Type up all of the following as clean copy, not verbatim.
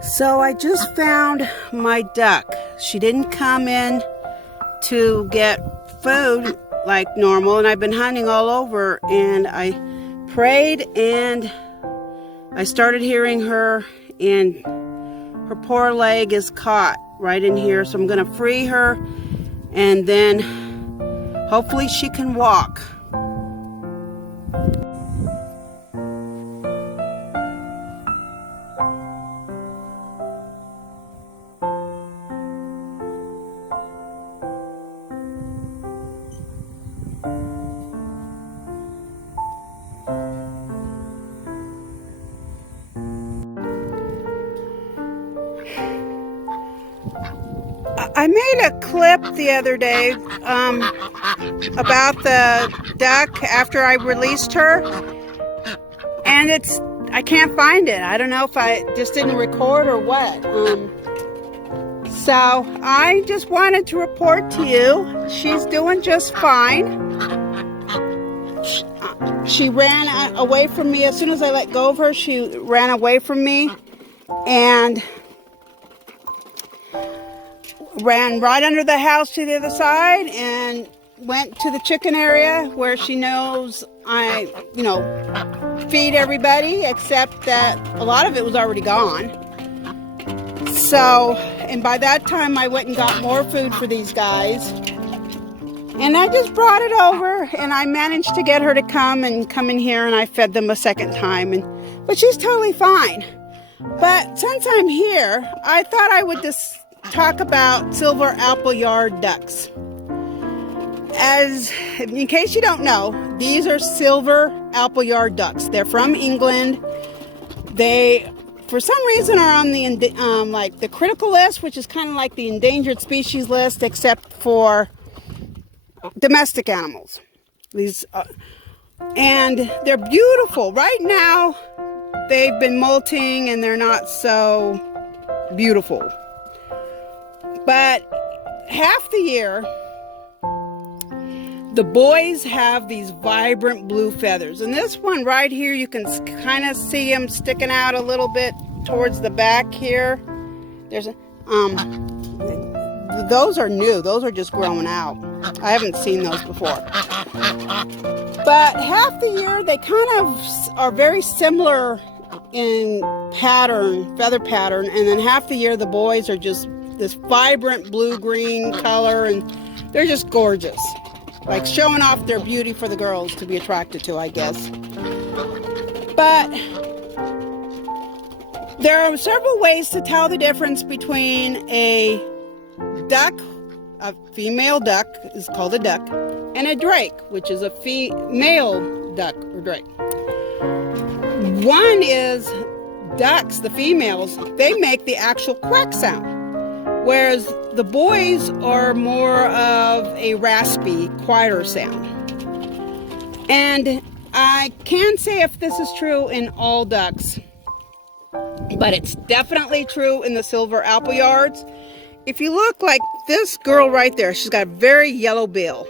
So I just found my duck. She didn't come in to get food like normal, and I've been hunting all over, and I prayed and I started hearing her, and her poor leg is caught right in here. So I'm gonna free her and then hopefully she can walk. I made a clip the other day about the duck after I released her, and I can't find it. I don't know if I just didn't record or what. So I just wanted to report to you, she's doing just fine. She ran away from me as soon as I let go of her. She ran away from me and ran right under the house to the other side and went to the chicken area where she knows I, feed everybody, except that a lot of it was already gone. So, and by that time I went and got more food for these guys. And I just brought it over, and I managed to get her to come in here, and I fed them a second time, but she's totally fine. But since I'm here, I thought I would just talk about Silver Appleyard ducks. In case you don't know, these are Silver Appleyard ducks. They're from England. They, for some reason, are on the the critical list, which is kind of like the endangered species list, except for domestic animals. These and they're beautiful. Right now, they've been molting and they're not so beautiful. But half the year, the boys have these vibrant blue feathers. And this one right here, you can kind of see them sticking out a little bit towards the back here. There's those are new. Those are just growing out. I haven't seen those before. But half the year, they kind of are very similar in pattern, feather pattern. And then half the year, the boys are just this vibrant blue-green color, and they're just gorgeous. Like showing off their beauty for the girls to be attracted to, I guess. But there are several ways to tell the difference between a duck, a female duck is called a duck, and a drake, which is a male duck or drake. One is ducks, the females, they make the actual quack sound, whereas the boys are more of a raspy, quieter sound. And I can't say if this is true in all ducks, but it's definitely true in the Silver Appleyards. If you look like this girl right there, she's got a very yellow bill,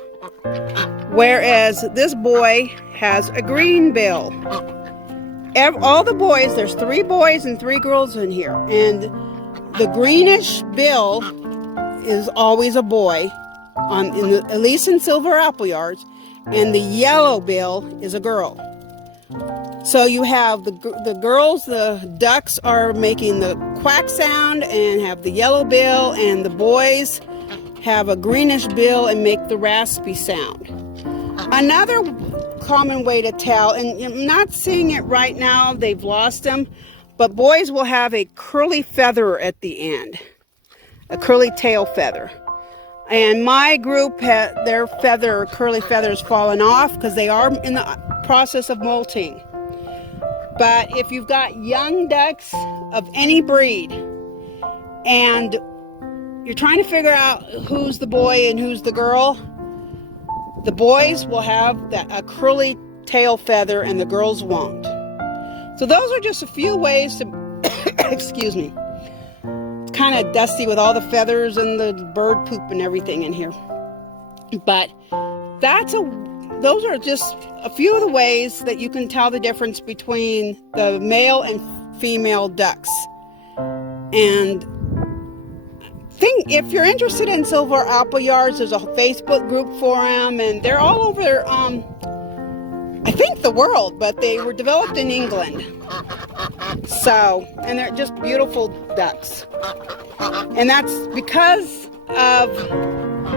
whereas this boy has a green bill. All the boys, there's 3 boys and 3 girls in here, and the greenish bill is always a boy, at least in Silver Appleyards, and the yellow bill is a girl. So you have the girls, the ducks are making the quack sound and have the yellow bill, and the boys have a greenish bill and make the raspy sound. Another common way to tell, and I'm not seeing it right now, they've lost them, but boys will have a curly feather at the end, a curly tail feather. And my group had their curly feathers fallen off because they are in the process of molting. But if you've got young ducks of any breed and you're trying to figure out who's the boy and who's the girl, the boys will have a curly tail feather and the girls won't. So those are just a few ways to, excuse me, it's kind of dusty with all the feathers and the bird poop and everything in here. But those are just a few of the ways that you can tell the difference between the male and female ducks. And if you're interested in Silver Appleyards, there's a Facebook group for them, and they're all over, I think the world, but they were developed in England. So, and they're just beautiful ducks. And that's because of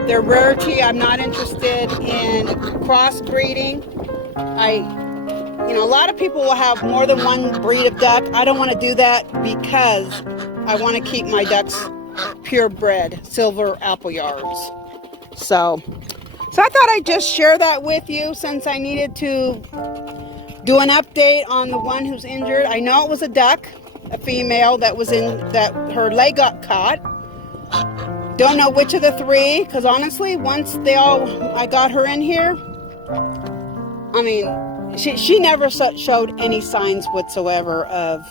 their rarity. I'm not interested in crossbreeding. A lot of people will have more than one breed of duck. I don't want to do that because I want to keep my ducks purebred, Silver Appleyards. So I thought I'd just share that with you since I needed to do an update on the one who's injured. I know it was a duck, a female that her leg got caught. Don't know which of the three, because honestly, once I got her in here, I mean, she never showed any signs whatsoever of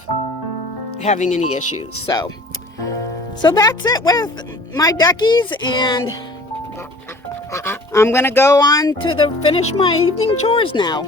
having any issues. So that's it with my duckies, and I'm gonna go on to finish my evening chores now.